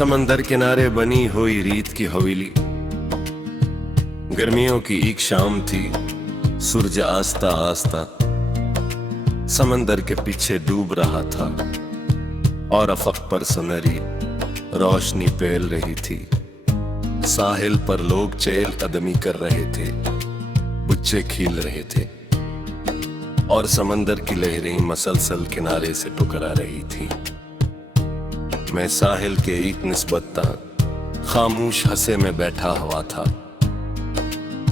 समंदर किनारे बनी हुई रीत की हवेली। गर्मियों की एक शाम थी, सूरज आस्ता आस्ता समंदर के पीछे डूब रहा था और अफक पर सुनहरी रोशनी फैल रही थी। साहिल पर लोग चहल कदमी कर रहे थे, बुच्चे खिल रहे थे और समंदर की लहरें मसलसल किनारे से टकरा रही थी। मैं साहिल के एक निस्बता खामोश हंसे में बैठा हुआ था।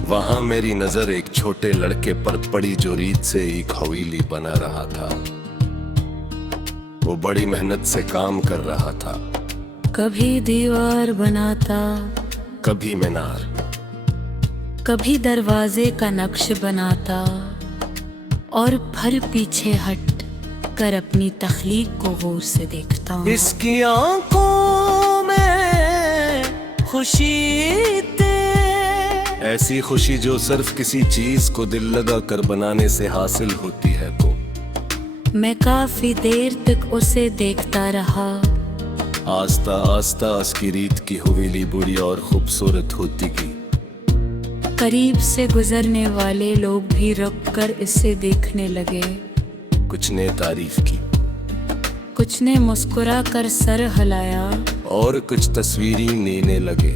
वहां मेरी नजर एक छोटे लड़के पर पड़ी जो रीत से एक हवेली बना रहा था। वो बड़ी मेहनत से काम कर रहा था। कभी दीवार बनाता, कभी मीनार, कभी दरवाजे का नक्श बनाता और फिर पीछे हट कर अपनी तख्लीक को गौर से देखता हूँ। इसकी आंखों में खुशी थे, ऐसी खुशी जो सिर्फ किसी चीज को दिल लगा कर बनाने से हासिल होती है। तो मैं काफी देर तक उसे देखता रहा। आस्ता आस्ता उसकी रीत की हवेली बड़ी और खूबसूरत होती गई। करीब से गुजरने वाले लोग भी रुक कर इसे देखने लगे। कुछ ने तारीफ की, कुछ ने मुस्कुरा कर सर हिलाया और कुछ तस्वीरें लेने लगे।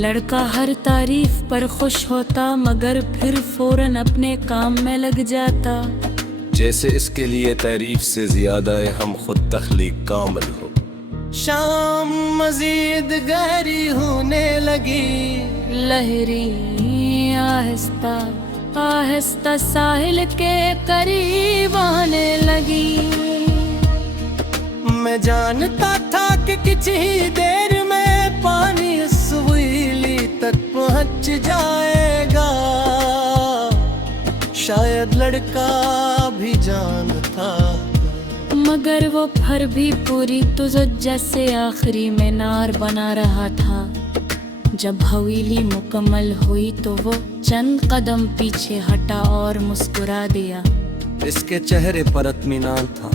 लड़का हर तारीफ पर खुश होता मगर फिर फौरन अपने काम में लग जाता। जैसे इसके लिए तारीफ से ज्यादा हम खुद तख्लीक कामिल हो। शाम मजीद गहरी होने लगी। लहरी आहिस्ता आहिस्ता साहिल के करीब आने लगी। मैं जानता था कि कुछ ही देर में पानी उस हवेली तक पहुंच जाएगा। शायद लड़का भी जानता, मगर वो फिर भी पूरी तुझ्जा से आखिरी मीनार बना रहा था। जब हवेली मुकम्मल हुई तो वो चंद कदम पीछे हटा और मुस्कुरा दिया। इसके चेहरे पर इत्मीनान था,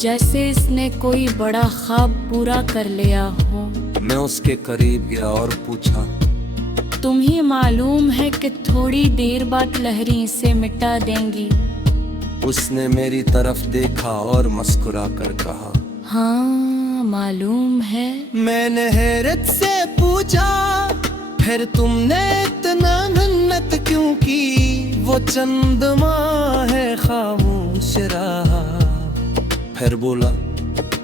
जैसे इसने कोई बड़ा ख्वाब पूरा कर लिया हो। मैं उसके करीब गया और पूछा, तुम्हें मालूम है कि थोड़ी देर बाद लहरें इसे मिटा देंगी। उसने मेरी तरफ देखा और मुस्कुरा कर कहा, हाँ मालूम है। मैंने हैरत से पूछा, फिर तुमने इतना मिन्नत क्यों की? वो चंद्रमा है खामोश रहा। फिर बोला,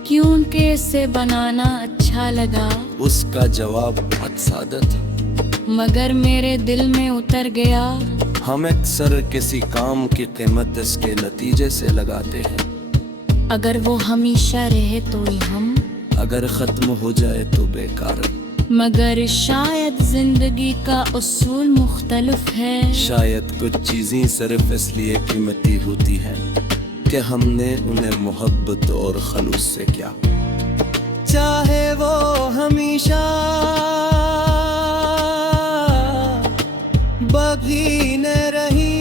क्योंकि इसे बनाना अच्छा लगा। उसका जवाब बहुत सादा था, मगर मेरे दिल में उतर गया। हम अक्सर किसी काम की कीमत इसके नतीजे से लगाते हैं। अगर वो हमेशा रहे तो ही हम, अगर खत्म हो जाए तो बेकार। मगर शायद जिंदगी का उसूल मुख्तलिफ है। शायद कुछ चीजें सिर्फ इसलिए कीमती होती हैं कि हमने उन्हें मोहब्बत और खलूस से किया, चाहे वो हमेशा बगी न रही।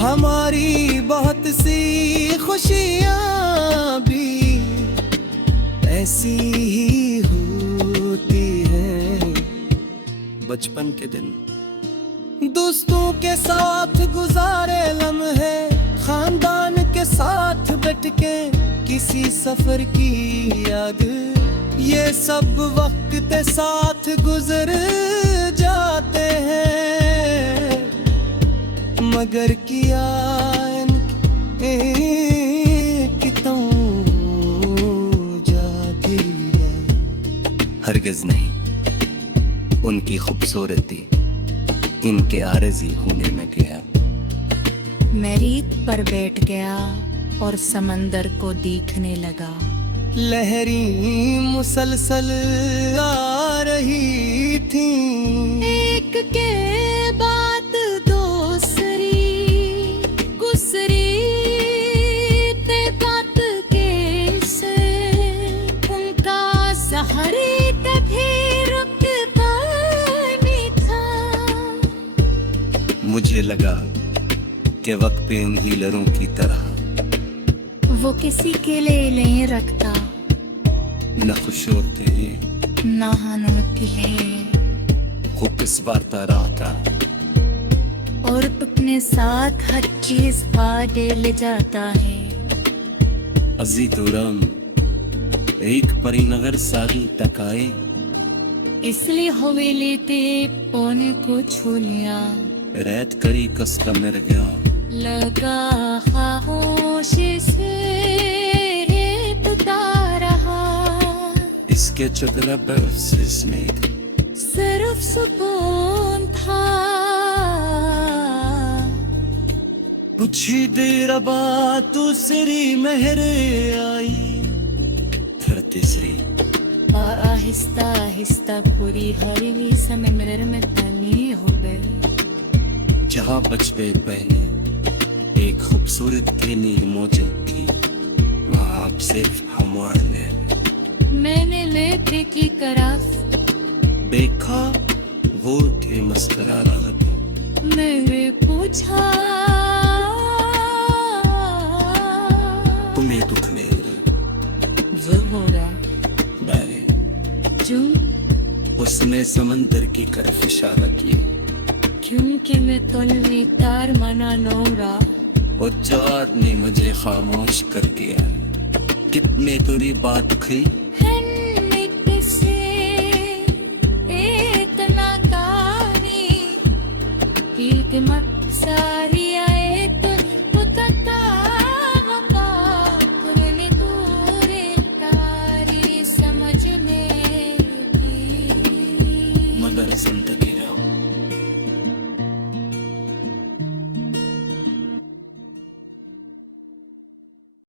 हमारी बहुत सी खुशियाँ भी ऐसी ही होती हैं। बचपन के दिन, दोस्तों के साथ गुजारे लम्हे, खानदान के साथ बैठ के किसी सफर की याद, ये सब वक्त के साथ गुजर जाते हैं। मगर किया हरगिज नहीं। उनकी खूबसूरती इनके आरज़ी होने में गया। मैं रीत पर बैठ गया और समंदर को देखने लगा। लहरी मुसलसल आ रही थी, एक के बाद दूसरी गुजरी ते बात के से। उनका सहरी कभी रुकता नहीं था। मुझे लगा कि वक्त पे इन हीलरों की तरह वो किसी के लिए नहीं रखता, न खुश होते ना होती है, खूब किस वार्ता रहता और अपने साथ हर चीज बांटे ले जाता है। अजी दुरम एक परिनगर सागी तक आए, इसलिए हवेली ते पौने को छू लिया, रैत करी कस का मिर गया, लगा खामोश से पुता रहा, इसके चुगला बस इसमें सिर्फ सुकून था। कुछ ही देर बाद दूसरी मेहर आई, फिर तीसरी, और आहिस्ता आहिस्ता पूरी हवेली समय मिरर में तनी हो गई। जहाँ बचपे पहले एक खूबसूरत क्रीमी मौजूद थी, वहाँ अब सिर्फ हमारे मैंने लेते की तरफ देखा, वो थे मस्करा लगे, मैंने पूछा, तुम्हें दुख नहीं वो होगा बैरे। क्यों? उसने समंदर की तरफ इशारा किया, क्योंकि मैं तुलवी तार मना लूंगा। वो चार ने मुझे खामोश कर दिया, कितने तुरी बात की सारी आए तो मगर संतकी